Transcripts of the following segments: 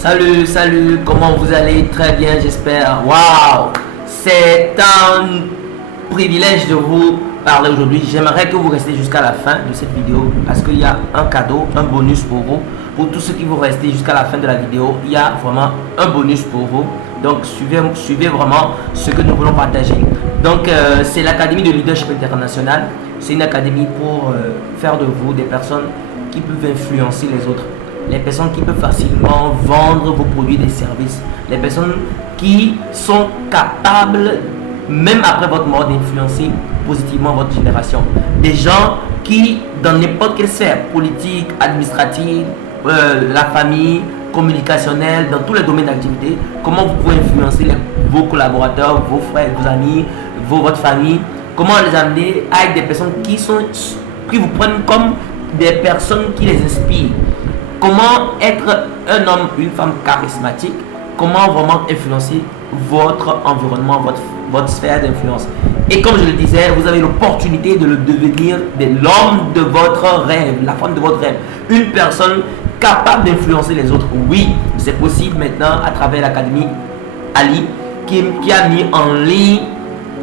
Salut, comment vous allez? Très bien, j'espère. Waouh! C'est un privilège de vous parler aujourd'hui. J'aimerais que vous restiez jusqu'à la fin de cette vidéo parce qu'il y a un cadeau, un bonus pour vous. Pour tous ceux qui vont rester jusqu'à la fin de la vidéo, il y a vraiment un bonus pour vous. Donc, suivez vraiment ce que nous voulons partager. Donc, c'est l'Académie de Leadership International. C'est une académie pour faire de vous des personnes qui peuvent influencer les autres. Les personnes qui peuvent facilement vendre vos produits et services. Les personnes qui sont capables, même après votre mort, d'influencer positivement votre génération. Des gens qui, dans n'importe quelle sphère, politique, administrative, la famille, communicationnelle, dans tous les domaines d'activité, comment vous pouvez influencer vos collaborateurs, vos frères, vos amis, votre famille, comment les amener à être des personnes qui vous prennent comme des personnes qui les inspirent. Comment être un homme, une femme charismatique, comment vraiment influencer votre environnement, votre sphère d'influence. Et comme je le disais, vous avez l'opportunité de le devenir l'homme de votre rêve, la femme de votre rêve. Une personne capable d'influencer les autres. Oui, c'est possible maintenant à travers l'Académie Ali qui a mis en ligne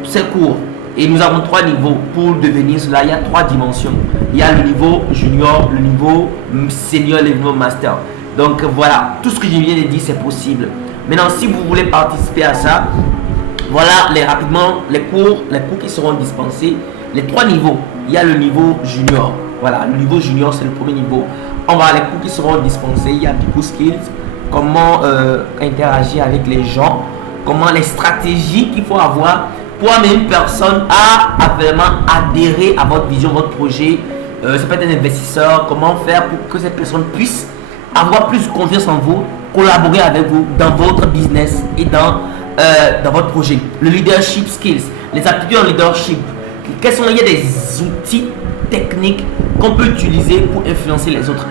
ses cours. Et nous avons 3 niveaux pour devenir cela. Il y a 3 dimensions. Il y a le niveau junior, le niveau senior et le niveau master. Donc voilà, tout ce que je viens de dire, c'est possible. Maintenant, si vous voulez participer à ça, voilà rapidement les cours qui seront dispensés. Les 3 niveaux. Il y a le niveau junior. Voilà, le niveau junior, c'est le premier niveau. On va les cours qui seront dispensés. Il y a People Skills, comment interagir avec les gens, comment les stratégies qu'il faut avoir pour amener une personne à vraiment adhérer à votre vision, votre projet. Ça peut être un investisseur. Comment faire pour que cette personne puisse avoir plus confiance en vous, collaborer avec vous dans votre business et dans votre projet. Le leadership skills, les aptitudes en leadership. Il y a des outils techniques qu'on peut utiliser pour influencer les autres.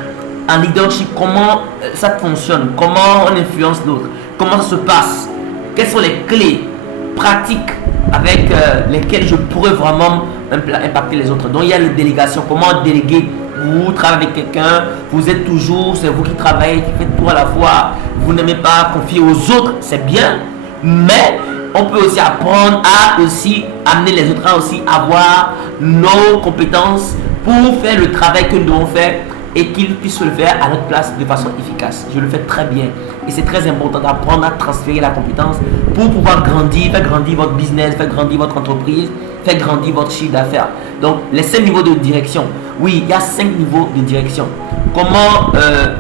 En leadership, comment ça fonctionne, comment on influence l'autre, comment ça se passe, quelles sont les clés pratiques avec lesquelles je pourrais vraiment impacter les autres. Donc il y a la délégation, comment déléguer. Vous travaillez avec quelqu'un, vous êtes toujours, c'est vous qui travaillez, qui faites tout à la fois, vous n'aimez pas confier aux autres, c'est bien, mais on peut aussi apprendre à aussi amener les autres à aussi avoir nos compétences pour faire le travail que nous devons faire et qu'ils puissent le faire à notre place de façon efficace. Je le fais très bien et c'est très important d'apprendre à transférer la compétence pour pouvoir grandir, faire grandir votre business, faire grandir votre entreprise, faire grandir votre chiffre d'affaires. Donc les 5 niveaux de direction. Oui, il y a 5 niveaux de direction. Comment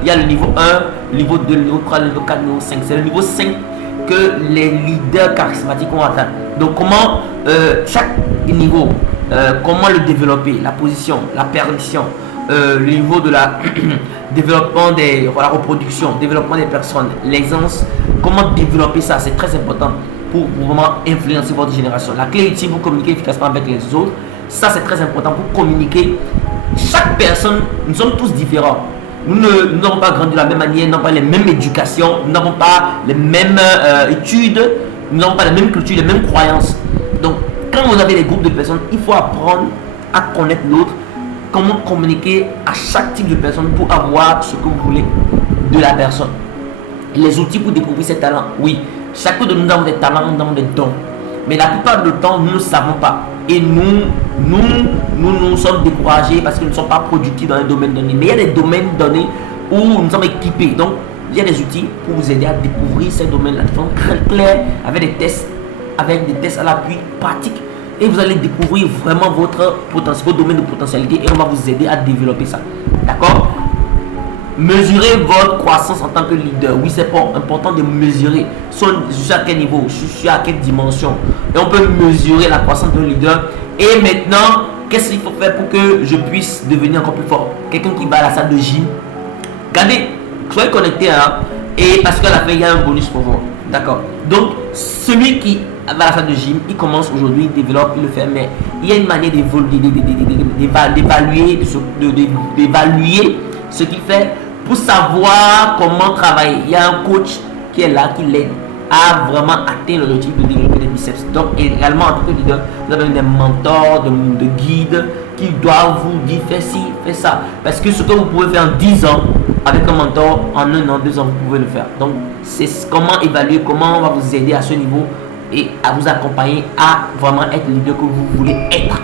il y a le niveau 1, le niveau 2, le niveau 3, le niveau 4, le niveau 5. C'est le niveau 5 que les leaders charismatiques ont atteint. Donc comment chaque niveau, comment le développer, la position, la permission, le niveau de la développement la reproduction, développement des personnes, l'aisance, comment développer ça, c'est très important pour vraiment influencer votre génération. La clé ultime pour communiquer efficacement avec les autres, ça c'est très important pour communiquer. Chaque personne, nous sommes tous différents. Nous n'avons pas grandi de la même manière, nous n'avons pas les mêmes éducations, nous n'avons pas les mêmes études, nous n'avons pas les mêmes cultures, les mêmes croyances. Donc, quand vous avez des groupes de personnes, il faut apprendre à connaître l'autre, comment communiquer à chaque type de personne pour avoir ce que vous voulez de la personne. Les outils pour découvrir ses talents, oui. Chacun de nous avons des talents, nous avons des dons. Mais la plupart du temps, nous ne savons pas. Et nous sommes découragés parce que nous ne sommes pas productifs dans un domaine donné. Mais il y a des domaines donnés où nous sommes équipés. Donc, il y a des outils pour vous aider à découvrir ces domaines-là de façon très claire, avec des tests à l'appui pratiques. Et vous allez découvrir vraiment votre potentiel, votre domaine de potentialité et on va vous aider à développer ça. D'accord? Mesurez votre croissance en tant que leader. Oui, c'est important de mesurer. Je suis à quel niveau, je suis à quelle dimension. Et on peut mesurer la croissance d'un leader. Et maintenant, qu'est-ce qu'il faut faire pour que je puisse devenir encore plus fort? Quelqu'un qui va à la salle de gym. Regardez, soyez connectés. Et parce qu'à la fin, il y a un bonus pour vous. D'accord? Donc, celui qui va à la salle de gym, il commence aujourd'hui, il développe, il le fait. Mais il y a une manière d'évaluer ce qu'il fait pour savoir comment travailler. Il y a un coach qui est là, qui l'aide à vraiment atteindre l'objectif de développer des biceps. Donc également en tant que leader, vous avez des mentors, de guides qui doivent vous dire fais ci, fais ça. Parce que ce que vous pouvez faire en 10 ans avec un mentor, en 1 an, 2 ans, vous pouvez le faire. Donc, c'est comment évaluer, comment on va vous aider à ce niveau et à vous accompagner à vraiment être le leader que vous voulez être.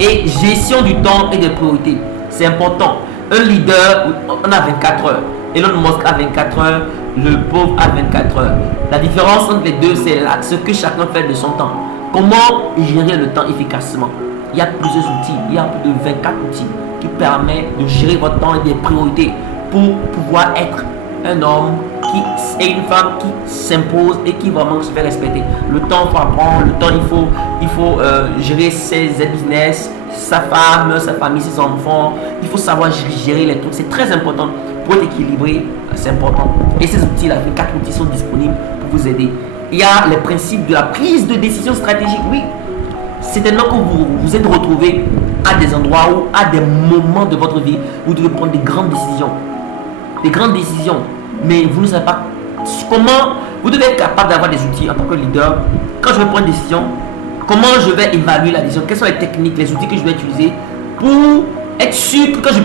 Et gestion du temps et des priorités, c'est important. Un leader, on a 24 heures. Elon Musk a 24 heures, le pauvre a 24 heures. La différence entre les deux, c'est là, ce que chacun fait de son temps. Comment gérer le temps efficacement? Il y a plusieurs outils, il y a plus de 24 outils qui permettent de gérer votre temps et des priorités pour pouvoir être un homme et une femme qui s'impose et qui vraiment se fait respecter. Le temps, il faut apprendre, le temps, il faut gérer ses business, sa femme, sa famille, ses enfants. Il faut savoir gérer les trucs. C'est très important pour être équilibré, c'est important. Et ces outils-là, les 4 outils sont disponibles pour vous aider. Il y a les principes de la prise de décision stratégique. Oui, c'est tellement que vous vous êtes retrouvé à des endroits où, à des moments de votre vie, vous devez prendre des grandes décisions. Des grandes décisions. Mais vous ne savez pas comment. Vous devez être capable d'avoir des outils en tant que leader. Quand je vais prendre une décision, comment je vais évaluer la décision? Quelles sont les techniques, les outils que je vais utiliser pour être sûr que quand je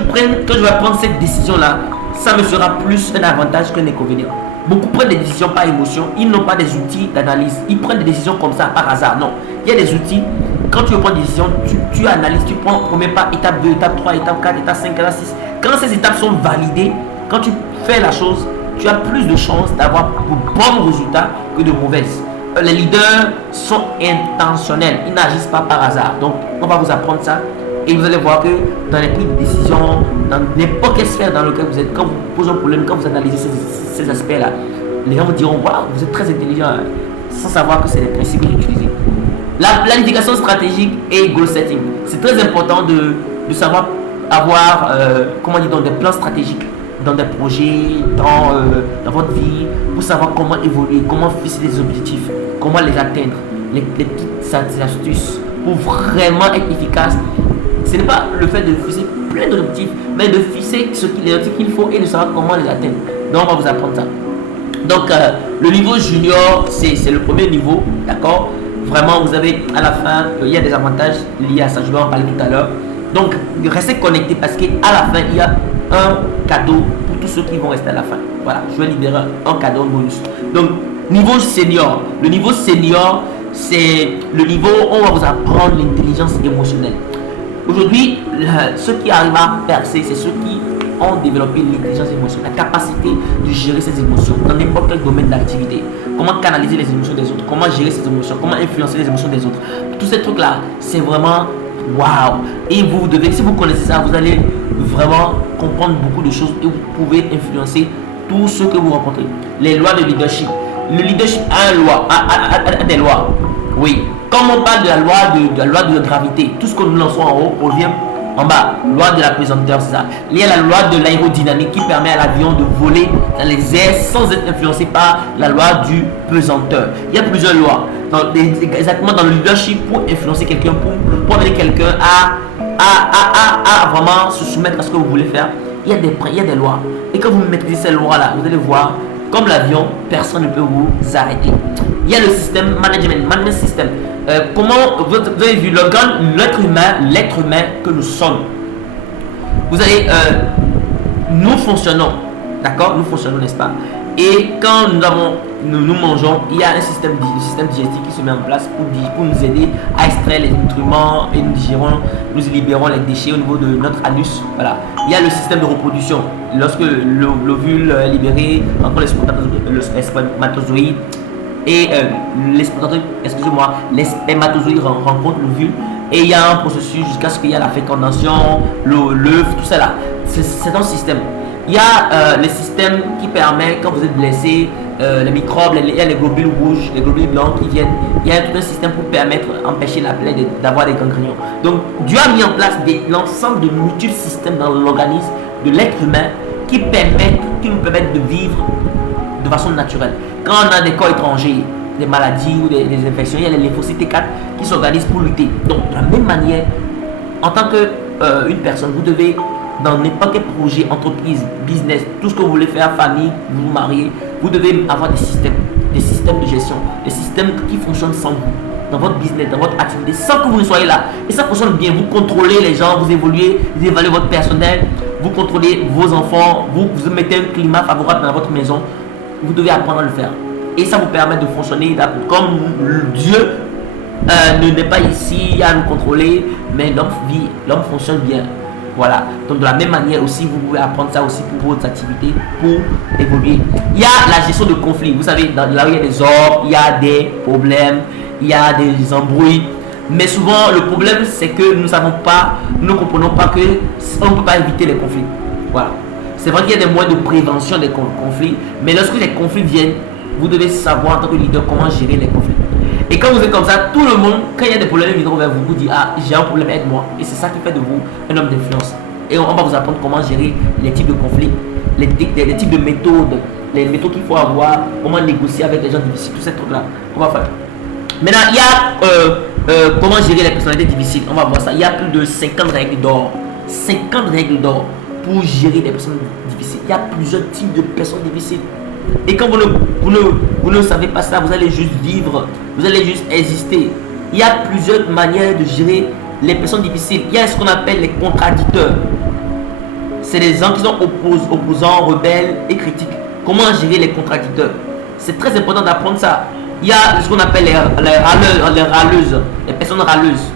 vais prendre cette décision-là, ça me sera plus un avantage qu'un inconvénient. Beaucoup prennent des décisions par émotion. Ils n'ont pas des outils d'analyse. Ils prennent des décisions comme ça par hasard. Non. Il y a des outils. Quand tu veux prendre des décisions, tu analyses, tu prends premier pas, étape 2, étape 3, étape 4, étape 5, étape 6. Quand ces étapes sont validées, quand tu fais la chose, tu as plus de chances d'avoir de bons résultats que de mauvaises. Les leaders sont intentionnels. Ils n'agissent pas par hasard. Donc, on va vous apprendre ça. Et vous allez voir que dans les prises de décision, dans n'importe quelle sphère dans laquelle vous êtes, quand vous posez un problème, quand vous analysez ces aspects-là, les gens vous diront, waouh, vous êtes très intelligent, hein, sans savoir que c'est les principes que vous utilisez. La planification stratégique et goal setting. C'est très important de savoir avoir, des plans stratégiques dans des projets, dans votre vie, pour savoir comment évoluer, comment fixer des objectifs, comment les atteindre, les petites astuces pour vraiment être efficace. Ce n'est pas le fait de fixer plein d'objectifs, mais de fixer les objectifs qu'il faut et de savoir comment les atteindre. Donc on va vous apprendre ça. Donc le niveau junior, c'est le premier niveau, d'accord? Vraiment, vous avez à la fin, il y a des avantages liés à ça, je vais en parler tout à l'heure. Donc restez connectés parce qu'à la fin, il y a un cadeau pour tous ceux qui vont rester à la fin. Voilà, je vais libérer un cadeau bonus. Donc niveau senior, le niveau senior, c'est le niveau où on va vous apprendre l'intelligence émotionnelle. Aujourd'hui, ceux qui arrivent à percer, c'est ceux qui ont développé l'intelligence émotionnelle, la capacité de gérer ses émotions dans n'importe quel domaine d'activité. Comment canaliser les émotions des autres, comment gérer ses émotions, comment influencer les émotions des autres. Tous ces trucs-là, c'est vraiment waouh. Et vous devez, si vous connaissez ça, vous allez vraiment comprendre beaucoup de choses et vous pouvez influencer tous ceux que vous rencontrez. Les lois de leadership. Le leadership a des lois. Oui. Comme on parle de la loi de la gravité, tout ce que nous lançons en haut revient en bas. Loi de la pesanteur, c'est ça. Il y a la loi de l'aérodynamique qui permet à l'avion de voler dans les airs sans être influencé par la loi du pesanteur. Il y a plusieurs lois. Exactement dans le leadership, pour influencer quelqu'un, pour amener quelqu'un à vraiment se soumettre à ce que vous voulez faire, il y a des lois. Et quand vous maîtrisez ces lois-là, vous allez voir, comme l'avion, personne ne peut vous arrêter. Il y a le système management system. Comment vous avez vu l'être humain que nous sommes. Vous allez, nous fonctionnons, d'accord? Nous fonctionnons, n'est-ce pas? Et quand nous mangeons, il y a un système digestif qui se met en place pour nous aider à extraire les nutriments et nous libérons les déchets au niveau de notre anus. Voilà. Il y a le système de reproduction. Lorsque l'ovule est libéré, entre les spermatozoïdes et les spermatozoïdes rencontrent l'ovule et il y a un processus jusqu'à ce qu'il y ait la fécondation, l'œuf, tout ça là. C'est un système. Il y a le système qui permet, quand vous êtes blessé, les microbes, il y a les globules rouges, les globules blancs qui viennent. Il y a tout un système pour permettre, empêcher la plaie d'avoir des ganglions. Donc Dieu a mis en place l'ensemble de multiples systèmes dans l'organisme de l'être humain qui nous permettent de vivre de façon naturelle. Quand on a des corps étrangers, des maladies ou des infections, il y a les lymphocytes T4 qui s'organisent pour lutter. Donc de la même manière, en tant qu'une personne, vous devez, dans n'importe quel projet, entreprise, business, tout ce que vous voulez faire, famille, vous vous mariez, vous devez avoir des systèmes de gestion, des systèmes qui fonctionnent sans vous, dans votre business, dans votre activité, sans que vous ne soyez là. Et ça fonctionne bien, vous contrôlez les gens, vous évoluez, vous évaluez votre personnel, vous contrôlez vos enfants, vous mettez un climat favorable dans votre maison, vous devez apprendre à le faire. Et ça vous permet de fonctionner comme Dieu n'est pas ici à nous contrôler, mais l'homme fonctionne bien. Voilà. Donc de la même manière aussi, vous pouvez apprendre ça aussi pour vos activités, pour évoluer. Il y a la gestion de conflits. Vous savez, là où il y a des ordres, il y a des problèmes, il y a des embrouilles. Mais souvent, le problème, c'est que nous ne comprenons pas que on ne peut pas éviter les conflits. Voilà. C'est vrai qu'il y a des moyens de prévention des conflits, mais lorsque les conflits viennent, vous devez savoir en tant que leader comment gérer les conflits. Et quand vous êtes comme ça, tout le monde, quand il y a des problèmes, ils viendront vers vous, vous dit ah, j'ai un problème, aide-moi. Et c'est ça qui fait de vous un homme d'influence. Et on va vous apprendre comment gérer les types de conflits, les types de méthodes, les méthodes qu'il faut avoir, comment négocier avec les gens difficiles, tous ces trucs-là. On va faire. Maintenant, il y a comment gérer les personnalités difficiles. On va voir ça. Il y a plus de 50 règles d'or. 50 règles d'or pour gérer les personnes difficiles. Il y a plusieurs types de personnes difficiles. Et quand vous ne savez pas ça, vous allez juste vivre, vous allez juste exister. Il y a plusieurs manières de gérer les personnes difficiles. Il y a ce qu'on appelle les contradicteurs. C'est les gens qui sont opposants, rebelles et critiques. Comment gérer les contradicteurs? C'est très important d'apprendre ça. Il y a ce qu'on appelle les râleuses, les personnes râleuses,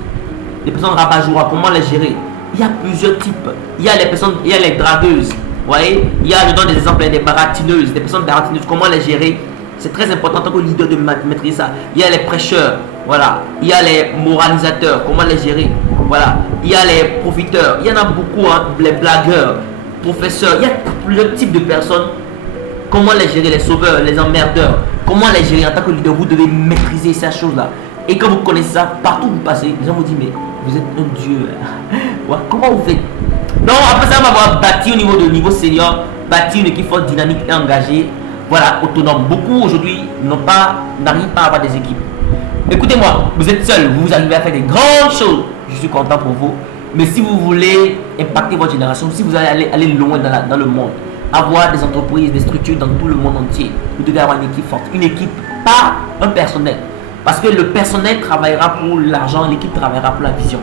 les personnes rabat-joie. Comment les gérer? Il y a plusieurs types. Il y a les dragueuses. Vous voyez, il y a, je donne des exemples, des baratineuses, des personnes baratineuses. Comment les gérer? C'est très important en tant que leader de maîtriser ça. Il y a les prêcheurs, voilà. Il y a les moralisateurs, comment les gérer? Voilà. Il y a les profiteurs, il y en a beaucoup, hein, les blagueurs, professeurs. Il y a plusieurs types de personnes. Comment les gérer? Les sauveurs, les emmerdeurs. Comment les gérer en tant que leader? Vous devez maîtriser ces choses-là. Et quand vous connaissez ça, partout où vous passez, les gens vous disent mais vous êtes un dieu. Ouais, comment vous faites? Donc après ça, on va avoir bâti au niveau senior, bâti une équipe forte, dynamique et engagée. Voilà, autonome. Beaucoup aujourd'hui n'arrivent pas à avoir des équipes. Écoutez-moi, vous êtes seul, vous arrivez à faire des grandes choses. Je suis content pour vous. Mais si vous voulez impacter votre génération, si vous allez aller loin dans le monde, avoir des entreprises, des structures dans tout le monde entier, vous devez avoir une équipe forte. Une équipe, pas un personnel. Parce que le personnel travaillera pour l'argent, l'équipe travaillera pour la vision.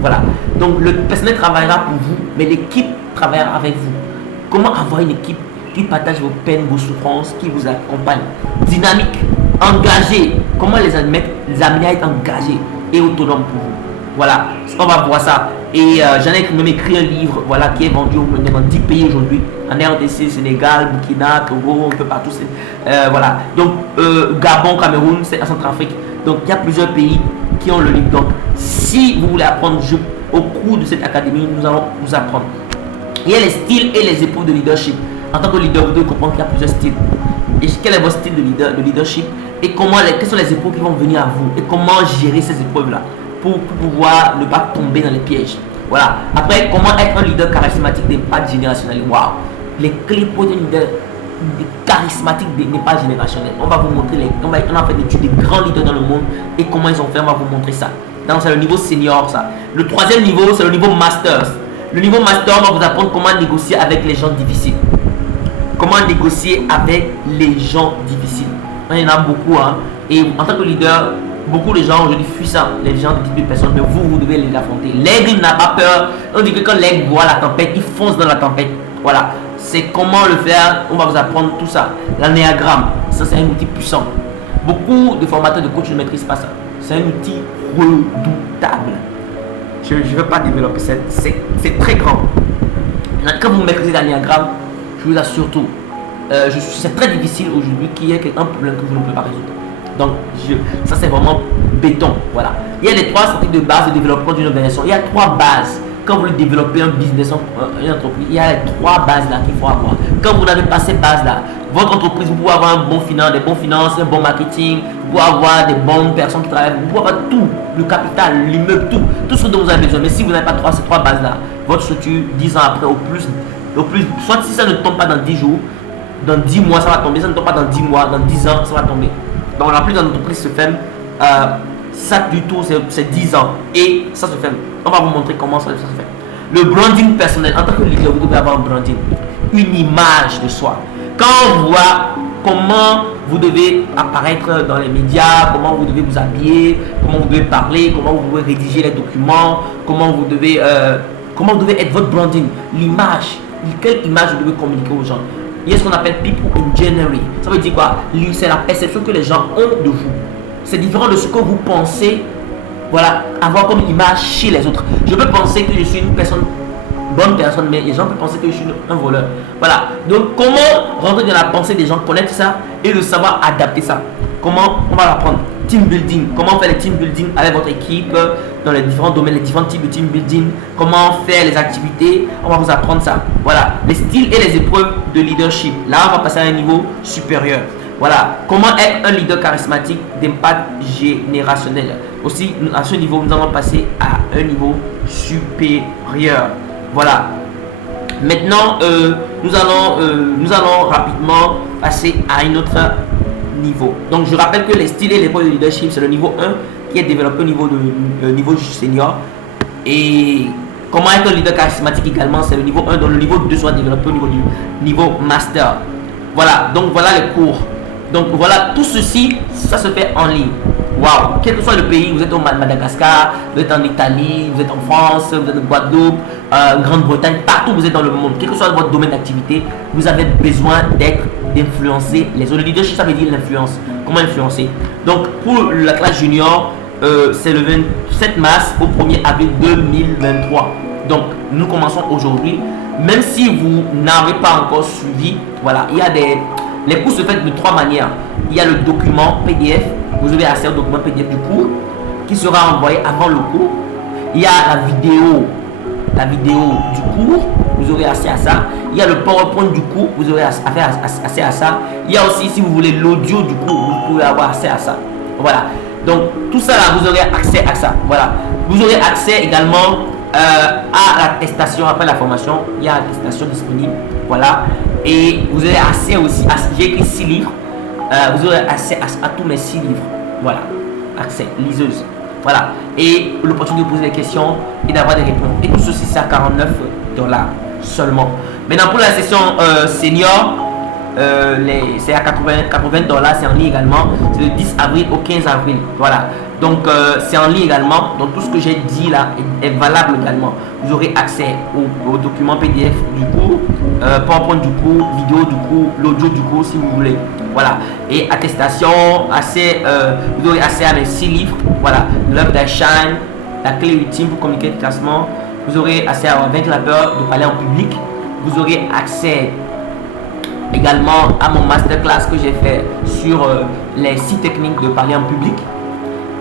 Voilà. Donc le personnel travaillera pour vous, mais l'équipe travaillera avec vous. Comment avoir une équipe qui partage vos peines, vos souffrances, qui vous accompagne? Dynamique, engagée. Comment les amener à être engagés et autonomes pour vous? Voilà, on va voir ça. Et j'en ai même écrit un livre, voilà, qui est vendu dans 10 pays aujourd'hui. En RDC, Sénégal, Burkina, Togo, un peu partout. Voilà. Donc Gabon, Cameroun, c'est à Centrafrique. Donc il y a plusieurs pays qui ont le livre. Donc si vous voulez apprendre, au cours de cette académie, nous allons vous apprendre. Il y a les styles et les épreuves de leadership. En tant que leader, vous devez comprendre qu'il y a plusieurs styles. Et quel est votre style de leadership? Et quelles sont les épreuves qui vont venir à vous? Et comment gérer ces épreuves-là pour pouvoir ne pas tomber dans les pièges. Voilà. Après, comment être un leader charismatique n'est pas générationnel? Waouh! Les clés pour être un leader charismatique n'est pas générationnel. On va vous montrer, on a fait des études des grands leaders dans le monde et comment ils ont fait, on va vous montrer ça. Donc c'est le niveau senior ça. Le troisième niveau, c'est le niveau master. Le niveau master, on va vous apprendre comment négocier avec les gens difficiles. Comment négocier avec les gens difficiles. Il y en a beaucoup, hein. Et en tant que leader, beaucoup de gens aujourd'hui fuient ça, les gens de type de personnes, mais vous devez les affronter. L'aigle n'a pas peur. On dit que quand l'aigle voit la tempête, il fonce dans la tempête. Voilà. C'est comment le faire. On va vous apprendre tout ça. L'anéagramme, ça c'est un outil puissant. Beaucoup de formateurs de coach ne maîtrisent pas ça. C'est un outil redoutable. Je ne veux pas développer, c'est très grand. Quand vous maîtrisez l'anéagramme, je vous assure tout. C'est très difficile aujourd'hui qu'il y ait un problème que vous ne pouvez pas résoudre. Donc, ça c'est vraiment béton. Voilà. Il y a les 3 stratégies de base de développement d'une organisation. Il y a 3 bases. Quand vous voulez développer un business, une entreprise, il y a les 3 bases là qu'il faut avoir. Quand vous n'avez pas ces bases là, votre entreprise, vous pouvez avoir des bons finances, un bon marketing, vous pouvez avoir des bonnes personnes qui travaillent, vous pouvez avoir tout, le capital, l'immeuble, tout ce dont vous avez besoin. Mais si vous n'avez pas ces 3 bases là, votre structure, 10 ans après, au plus, soit si ça ne tombe pas dans 10 jours, dans 10 mois ça va tomber, ça ne tombe pas dans 10 mois, dans 10 ans ça va tomber. Donc la plupart d'entreprises se ferment, ça du tout c'est 10 ans et ça se ferme. On va vous montrer comment ça se fait. Le branding personnel, en tant que leader, vous devez avoir un branding, une image de soi. Quand on voit comment vous devez apparaître dans les médias, comment vous devez vous habiller, comment vous devez parler, comment vous devez rédiger les documents, comment vous devez comment vous devez être votre branding, l'image, quelle image vous devez communiquer aux gens. Il y a ce qu'on appelle people engineering. Ça veut dire quoi? C'est la perception que les gens ont de vous. C'est différent de ce que vous pensez, voilà, avoir comme image chez les autres. Je peux penser que je suis une personne, bonne personne, mais les gens peuvent penser que je suis un voleur. Voilà. Donc, comment rentrer dans la pensée des gens, connaître ça et de savoir adapter ça? Comment on va l'apprendre? Team building. Comment faire les team building avec votre équipe dans les différents domaines, les différents types de team building. Comment faire les activités. On va vous apprendre ça. Voilà. Les styles et les épreuves de leadership. Là, on va passer à un niveau supérieur. Voilà. Comment être un leader charismatique d'impact générationnel. Aussi, à ce niveau, nous allons passer à un niveau supérieur. Voilà. Maintenant, nous allons rapidement passer à un autre niveau. Donc, je rappelle que les styles et les épreuves de leadership, c'est le niveau 1 qui est développé au niveau senior. Et comment être un leader charismatique également, c'est le niveau 1, dont le niveau 2 sera développé au niveau du niveau master. Voilà, donc voilà les cours. Donc voilà, tout ceci, ça se fait en ligne. Waouh, quel que soit le pays, vous êtes au Madagascar, vous êtes en Italie, vous êtes en France, vous êtes en Guadeloupe, Grande-Bretagne, partout où vous êtes dans le monde, quel que soit votre domaine d'activité, vous avez besoin d'influencer les autres. Le leadership, ça veut dire l'influence. Comment influencer? Donc pour la classe junior, c'est le 27 mars au 1er avril 2023. Donc nous commençons aujourd'hui. Même si vous n'avez pas encore suivi, voilà, il y a les cours se font de 3 manières. Il y a le document PDF, vous avez accès au document PDF du cours qui sera envoyé avant le cours. Il y a la vidéo du cours, vous aurez accès à ça. Il y a le PowerPoint du cours, vous aurez accès à ça. Il y a aussi, si vous voulez, l'audio du cours, vous pouvez avoir accès à ça. Voilà. Donc tout ça là, vous aurez accès à ça. Voilà. Vous aurez accès également à l'attestation après la formation. Il y a l'attestation disponible. Voilà. Et vous aurez accès aussi à, j'ai écrit 6 livres. Vous aurez accès à tous mes 6 livres. Voilà. Accès, liseuse. Voilà. Et l'opportunité de poser des questions et d'avoir des réponses. Et tout ceci, c'est à $49 seulement. Maintenant, pour la session senior, c'est à $80, c'est en ligne également. C'est du 10 avril au 15 avril. Voilà. Donc, c'est en ligne également. Donc, tout ce que j'ai dit là est valable également. Vous aurez accès aux documents PDF du cours, PowerPoint du cours, vidéo du cours, l'audio du cours si vous voulez. Voilà. Et attestation, vous aurez accès à mes 6 livres. Voilà. Love That Shine, la clé ultime pour communiquer efficacement. Vous aurez accès à Vaincre la peur de parler en public. Vous aurez accès également à mon masterclass que j'ai fait sur les 6 techniques de parler en public.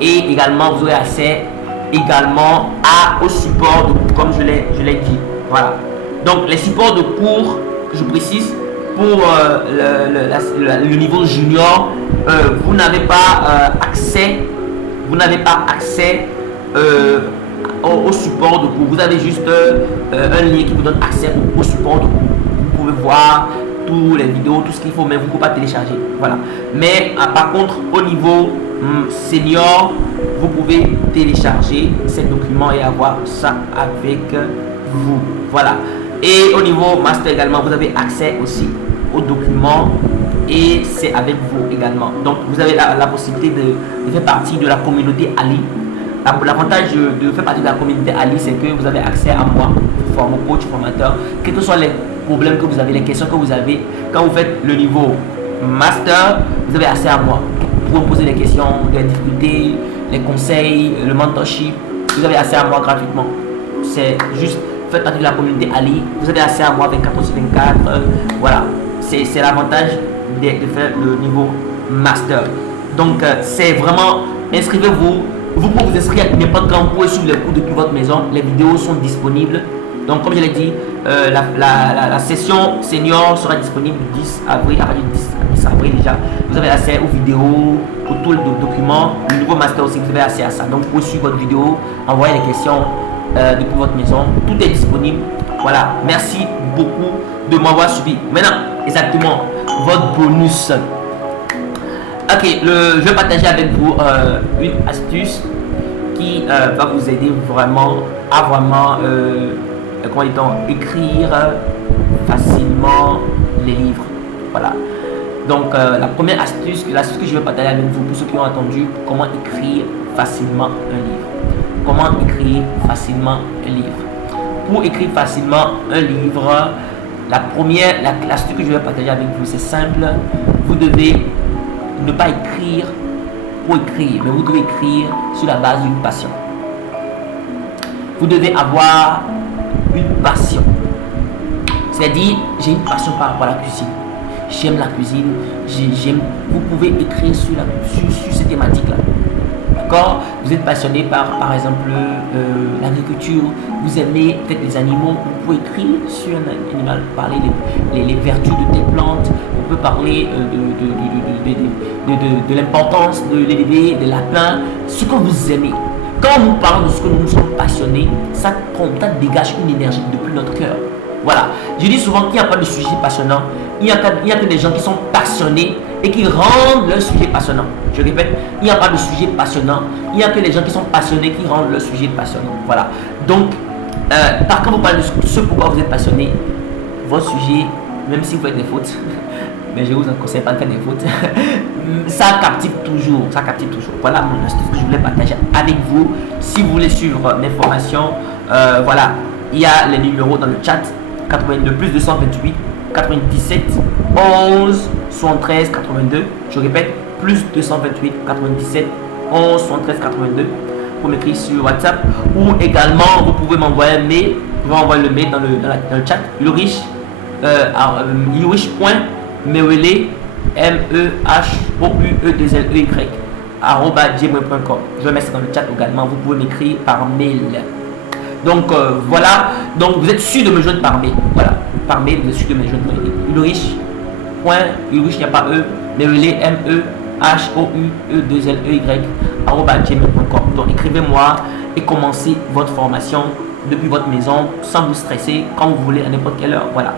Et également, vous aurez accès également au support de, comme je l'ai dit. Voilà. Donc, les supports de cours, je précise, pour le niveau junior, vous n'avez pas accès au support de cours. Vous avez juste un lien qui vous donne accès au support de cours. Vous pouvez voir tous les vidéos, tout ce qu'il faut, mais vous ne pouvez pas télécharger. Voilà. Mais par contre, au niveau senior, vous pouvez télécharger ces documents et avoir ça avec vous. Voilà. Et au niveau master également, vous avez accès aussi aux documents et c'est avec vous également. Donc vous avez la possibilité de faire partie de la communauté Ali. L'avantage de faire partie de la communauté Ali, c'est que vous avez accès à moi, mon coach, formateur, quels que soient les problèmes que vous avez, les questions que vous avez. Quand vous faites le niveau master, vous avez accès à moi pour me poser des questions, des difficultés, les conseils, le mentorship. Vous avez accès à moi gratuitement. C'est juste, faites partie de la communauté Ali, vous avez accès à moi 24/24. Voilà, c'est l'avantage de faire le niveau master. Donc c'est vraiment, inscrivez-vous. Vous pouvez vous inscrire à n'importe quand, vous pouvez suivre les cours depuis votre maison. Les vidéos sont disponibles. Donc comme je l'ai dit, la session senior sera disponible le 10 avril, à partir du 10 avril déjà. Vous avez accès aux vidéos, aux tools de documents. Le niveau master aussi, vous avez accès à ça. Donc vous pouvez suivre votre vidéo, envoyer les questions depuis votre maison. Tout est disponible. Voilà, merci beaucoup de m'avoir suivi. Maintenant, exactement, votre bonus. Ok, je vais partager avec vous une astuce qui va vous aider vraiment à comment dit-on, écrire facilement les livres. Voilà. Donc la première astuce, l'astuce que je vais partager avec vous pour ceux qui ont entendu comment écrire facilement un livre. Comment écrire facilement un livre. pour écrire facilement un livre, l'astuce que je vais partager avec vous, c'est simple. Vous devez ne pas écrire pour écrire, mais vous devez écrire sur la base d'une passion. Vous devez avoir une passion. C'est-à-dire, j'ai une passion par rapport à la cuisine. J'aime la cuisine. Vous pouvez écrire sur ces thématiques-là. D'accord? Vous êtes passionné par exemple, l'agriculture. Vous aimez peut-être les animaux. Vous pouvez écrire sur un animal, parler les vertus de telle plante. On peut parler de l'importance de l'élever, des lapins. Ce que vous aimez. Quand nous parlons de ce que nous sommes passionnés, ça dégage une énergie depuis notre cœur. Voilà. Je dis souvent qu'il n'y a pas de sujet passionnant. Il n'y a que des gens qui sont passionnés et qui rendent leur sujet passionnant. Je répète, il n'y a pas de sujet passionnant. Il n'y a que les gens qui sont passionnés qui rendent leur sujet passionnant. Voilà. Donc, par quand vous parlez de ce pourquoi vous êtes passionné, votre sujet, même si vous faites des fautes, mais je vous en conseille pas de faire des fautes, ça captive toujours. Voilà mon astuce que je voulais partager avec vous. Si vous voulez suivre mes formations, voilà, il y a les numéros dans le chat. 82 plus 228 97 11 73 82. Je répète, plus 228 97 11 73 82 pour m'écrire sur WhatsApp, ou également vous pouvez m'envoyer un mail. Je vais envoyer le mail dans le chat. Ulrich Mewele MEHOUE2LEY @gmail.com. Je vais mettre ça dans le chat également. Vous pouvez m'écrire par mail. Donc voilà. Donc vous êtes sûr de me joindre par mail. Voilà. Par mail, vous êtes sûr de me joindre. Ulrich, il n'y a pas E, Mewele MEHOUE2LEY @gmail.com. Donc écrivez-moi et commencez votre formation depuis votre maison sans vous stresser, quand vous voulez, à n'importe quelle heure. Voilà.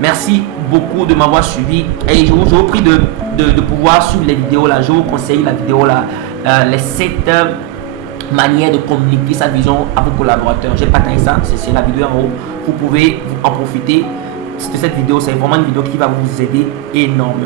Merci beaucoup de m'avoir suivi et je vous prie de pouvoir suivre les vidéos là. Je vous conseille la vidéo là, les 7 manières de communiquer sa vision à vos collaborateurs. J'ai partagé ça, c'est la vidéo en haut. Vous pouvez en profiter de cette vidéo. C'est vraiment une vidéo qui va vous aider énormément.